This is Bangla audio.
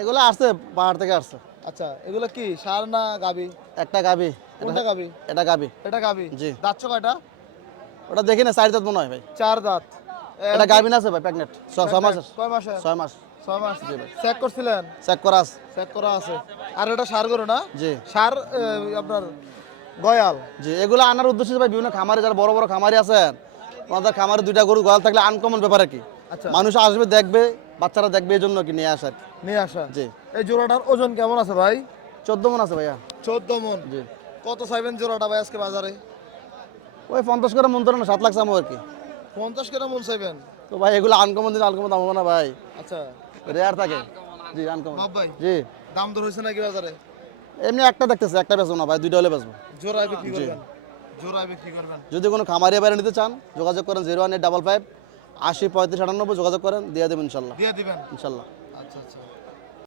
এগুলো আসছে পাহাড় থেকে আসছে। আচ্ছা, এগুলো কি ষাঁড় না গাভী? একটা গাবি। কোনটা গাভী? এটা গাবি। এটা গাভী। জি। দাঁত কয়টা? ওটা দেখি না, 4 দাঁত মনে হয় ভাই। 4 দাঁত। এটা গাবি না আছে ভাই, প্রেগনেন্ট। 6 মাসের। কয় মাসের? 6 মাস। 6 মাস। জি ভাই। চেক করছিলেন? চেক করা আছে। চেক করা আছে। আর এটা ষাঁড় গরু না? জি। ষাঁড় আপনার গয়াল। জি, এগুলো আনার উদ্দেশ্য ভাই বিভিন্ন খামারে যারা বড় বড় খামারি আছেন, ওনাদের খামারে 2টা গরু গোয়াল থাকলে আনকমন ব্যাপার আর কি। আচ্ছা। মানুষ আসবে দেখবে, বাচ্চারা দেখবে, এই জন্য কি নিয়ে আসা আর কি। নিয়ে আসা। জি। এই জোড়াটার ওজন কেমন আছে ভাই? 14 মন আছে ভাইয়া। 14 মন। জি। কত চাইবেন জোড়াটা ভাই আজকে বাজারে? ওই 50 করে মন ধরে না, 7 লাখ চামো আর কি। 50 করে মন চাইবেন? তো ভাই এগুলো আনকমন দিন আনকমন দাম হবে না ভাই, আচ্ছা। রেয়ার থাকে। জি আনকমন। মাপ ভাই, জি। দাম দর হয়েছে নাকি বাজারে? এমনি একটা দেখতেছে, একটা বেচবো না ভাই, 2টা হলে বেচবো। জোড়ায় বিক্রি করবেন? জোড়ায় বিক্রি করবেন? যদি কোনো খামারি বাইরে নিতে চান যোগাযোগ করেন 01855 80 35 98, যোগাযোগ করেন, দিয়ে দেবেন ইনশাল্লাহ। দিয়ে দিবেন? ইনশাল্লাহ। আচ্ছা আচ্ছা।